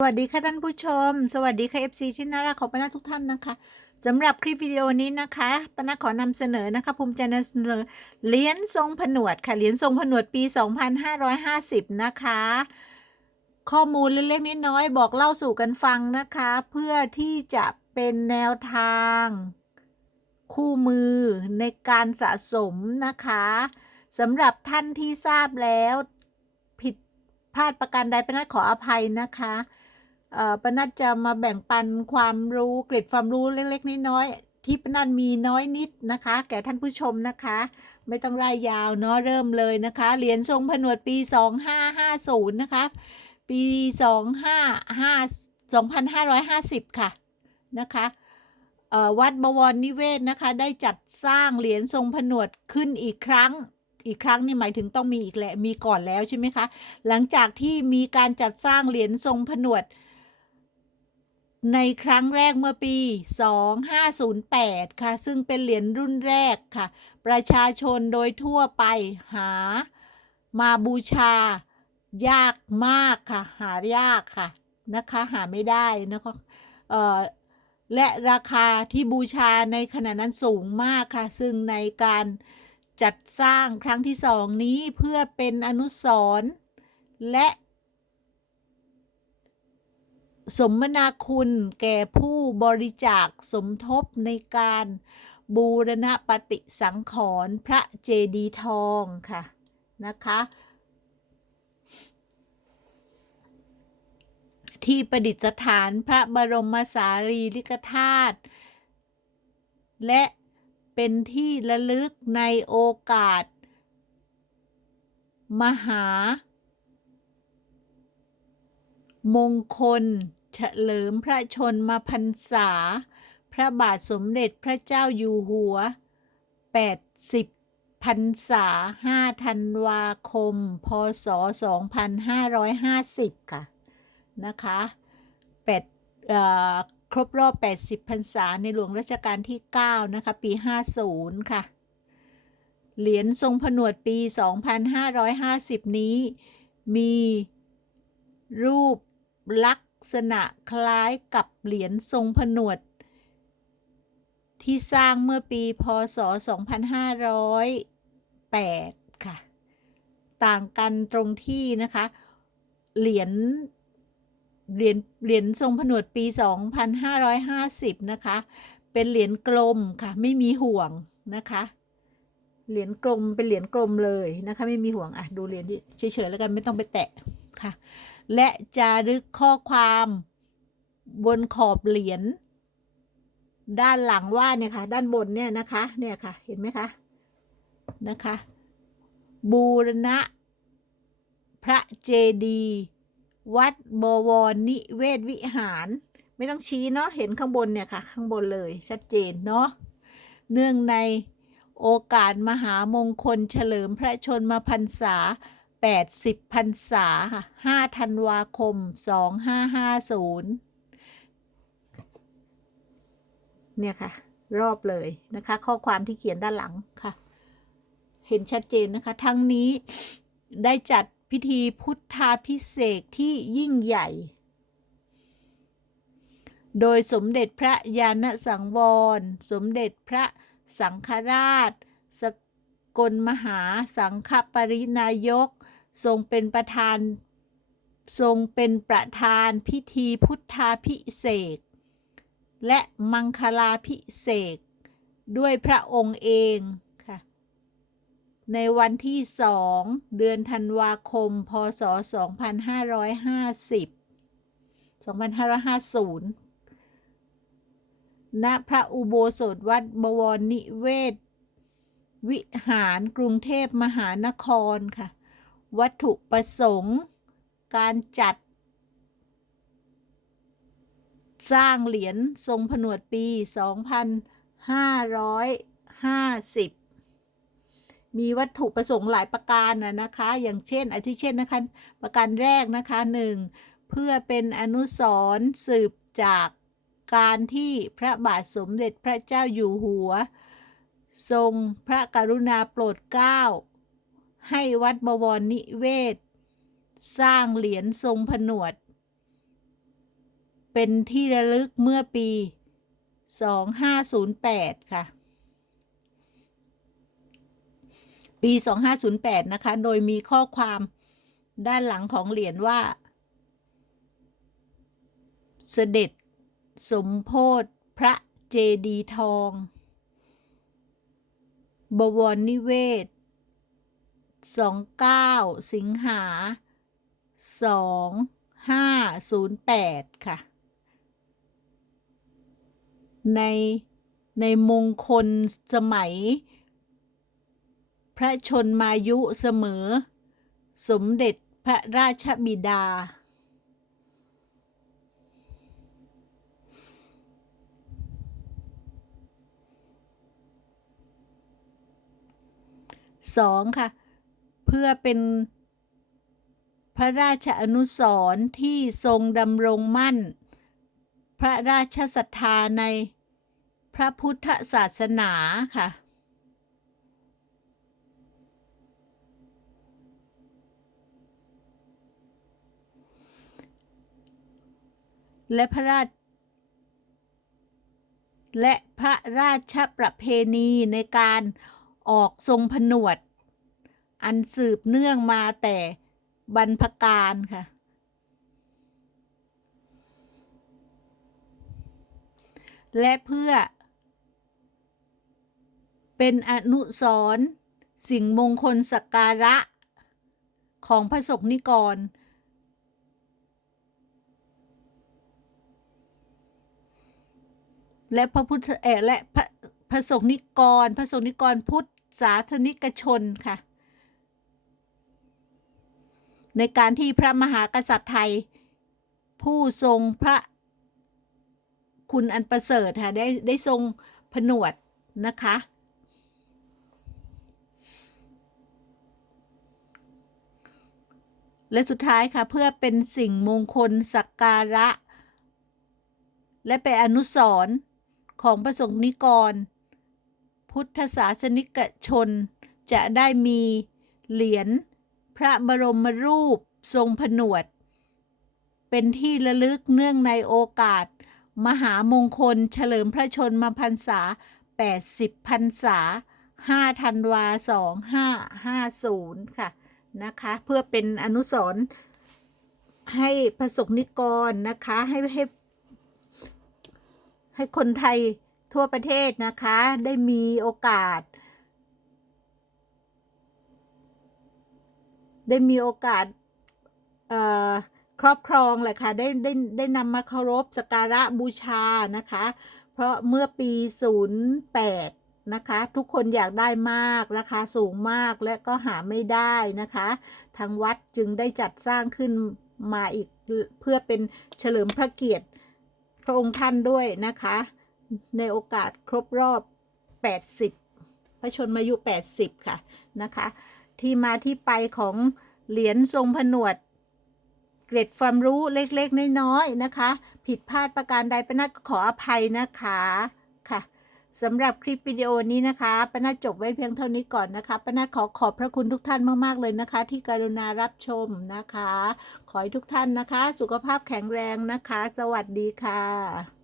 สวัสดีค่ะท่านผู้ชม สวัสดีค่ะ FC ที่น่ารักของปนาทุกท่านนะคะสำหรับคลิปวิดีโอนี้นะคะปนาขอนำเสนอนะคะภูมิใจนำเสนอเหรียญทรงผนวดค่ะเหรียญทรงผนวดปี 2550 นะคะ ข้อมูลเล็กๆน้อยๆบอกเล่าสู่กันฟังนะคะ เพื่อที่จะเป็นแนวทาง คู่มือในการสะสมนะคะสำหรับท่านที่ทราบแล้วผิดพลาดประการใดปานาขออภัยนะคะ ปนัดจะมาแบ่งปันความรู้เกร็ดความรู้เล็ก ๆ น้อยๆที่ปนัดมีน้อยนิดนะคะ แก่ท่านผู้ชมนะคะ ไม่ต้องไล่ยาวเนาะเริ่มเลยนะคะเหรียญทรงผนวดปี 2550 นะคะ ปี255 2550 ค่ะนะคะวัดบวรนิเวศนะคะ ได้จัดสร้างเหรียญทรงผนวดขึ้นอีกครั้งอีกครั้งนี่หมายถึงต้องมีอีกแหละมีก่อนแล้วใช่ไหมคะ หลังจากที่มีการจัดสร้างเหรียญทรงผนวด ในครั้งแรกเมื่อปี 2508 ค่ะ ซึ่งเป็นเหรียญรุ่นแรกค่ะ ประชาชนโดยทั่วไปหามาบูชายากมากค่ะ หายากค่ะ นะคะ หาไม่ได้นะคะและราคาที่บูชาในขณะนั้นสูงมากค่ะ ซึ่งในการจัดสร้างครั้งที่สองนี้เพื่อเป็นอนุสรณ์และ สมนาคุณแก่ผู้บริจาคสมทบในการบูรณปฏิสังขรณ์พระเจดีย์ทองค่ะนะคะที่ประดิษฐานพระบรมสารีริกธาตุและเป็นที่ระลึกในโอกาส มหามงคล เฉลิมพระชนมพรรษา พระบาทสมเด็จพระเจ้าอยู่หัว 80พรรษา 5 ธันวาคม พศ 2550 ค่ะ นะคะ8ครบรอบ 80พรรษาในหลวงรัชกาลที่ 9 นะคะ ปี 50 ค่ะ เหรียญทรงผนวดปี 2550 นี้ มีรูปลักษ ษณะคล้ายกับเหรียญทรงผนวด ที่สร้างเมื่อปีพศ 2508 ค่ะ ต่างกันตรงที่นะคะ เหรียญเหรียญเหรียญทรงผนวดปี 2550 นะคะ เป็นเหรียญกลมค่ะ ไม่มีห่วงนะคะ เหรียญกลมเป็นเหรียญกลมเลยนะคะ ไม่มีห่วงอะดูเหรียญเฉยๆแล้วกันไม่ต้องไปแตะค่ะ และจารึกข้อความ บนขอบเหรียญด้านหลังว่าเนี่ยค่ะ ด้านบนเนี่ยนะคะเนี่ยค่ะ เห็นไหมคะนะคะ บูรณะ พระเจดีย์วัดบวรนิเวศวิหาร ไม่ต้องชี้เนาะเห็นข้างบนเนี่ยค่ะ ข้างบนเลยชัดเจนเนาะเนื่องในโอกาสมหามงคลเฉลิมพระชนมพรรษา 80พรรษา5ธันวาคม 2550 เนี่ยค่ะ รอบเลยนะคะ ข้อความที่เขียนด้านหลังค่ะ เห็นชัดเจนนะคะ ทั้งนี้ได้จัดพิธีพุทธาพิเศษที่ยิ่งใหญ่ โดยสมเด็จพระยาณสังวร สมเด็จพระสังฆราชสก กลมหาสังฆปรินายก ทรงเป็นประธาน ทรงเป็นประธานพิธีพุทธาพิเศษกและมังคลาพิเศษกด้วยพระองค์เองค่ะในวันที่สองเดือนธันวาคม พศ 2550 2550ณพระอุโบสถวัดบวรนิเวศ วิหารกรุงเทพมหานครค่ะ วัตถุประสงค์ การจัด สร้างเหรียญทรงผนวดปี 2550 มีวัตถุประสงค์หลายประการนะนะคะ อย่างเช่นอาทิเช่นนะคะ ประการแรกนะคะหนึ่งเพื่อเป็นอนุสรณ์สืบจากการที่พระบาทสมเด็จพระเจ้าอยู่หัว ทรงพระกรุณาโปรดเกล้า ให้วัดบวรนิเวศ สร้างเหรียญทรงผนวด เป็นที่ระลึกเมื่อปี 2508 ค่ะ ปี 2508 นะคะ โดยมีข้อความด้านหลังของเหรียญว่า เสด็จสมโพธพระเจดีทอง บวรนิเวศ 29 สิงหา 2508 ค่ะ ในในมงคลสมัย พระชนมายุเสมอ สมเด็จพระราชบิดา สองค่ะ เพื่อเป็นพระราชอนุสรณ์ที่ทรงดำรงมั่น พระราชศรัทธาในพระพุทธศาสนาค่ะ และพระราชและพระราชประเพณีในการ ออกทรงผนวด อันสืบเนื่องมาแต่บรรพการค่ะ และเพื่อ เป็นอนุสร์สิ่งมงคลสักการะ ของพระสงฆ์นิกร และพระพุทธเอและพระพระสงฆ์นิกร พระสงฆ์นิกรพุทธ สาธนิกชนค่ะ ในการที่พระมหากษัตริย์ไทย ผู้ทรงพระคุณอันประเสริฐค่ะได้ได้ทรงผนวดนะคะ และสุดท้ายค่ะ เพื่อเป็นสิ่งมงคลสักการะ และเป็นอนุสรณ์ของพระสงฆ์นิกร พุทธศาสนิกชน จะได้มีเหรียญพระบรมรูปทรงผนวด เป็นที่ระลึกเนื่องในโอกาส มหามงคลเฉลิมพระชนมพรรษา 80พรรษา 5 ธันวา 2550 ค่ะ นะคะ เพื่อเป็นอนุสรณ์ให้ประสงค์นิกรนะคะ ให้ให้ให้คนไทย ทั่วประเทศนะคะ ได้มีโอกาส ได้มีโอกาสครอบครองแหละค่ะ ได้ได้ได้นำมาเคารพสักการะบูชานะคะ เพราะเมื่อปี 08 นะคะ ทุกคนอยากได้มากราคาสูงมากและก็หาไม่ได้นะคะ ทางวัดจึงได้จัดสร้างขึ้นมาอีกเพื่อเป็นเฉลิมพระเกียรติพระองค์ท่านด้วยนะคะ ในโอกาสครบรอบ 80 พระชนมายุ 80 ค่ะ นะคะ ที่มาที่ไปของเหรียญทรงผนวด เกร็ดความรู้เล็กๆ น้อยๆ นะคะ ผิดพลาดประการใดปนัดขออภัยนะคะค่ะสำหรับคลิปวิดีโอนี้นะคะปนัดจบไว้เพียงเท่านี้ก่อนนะคะปนัดขอขอบพระคุณทุกท่านมาก ๆ เลยนะคะ ที่กรุณารับชมนะคะ ขอให้ทุกท่านนะคะ สุขภาพแข็งแรงนะคะ สวัสดีค่ะ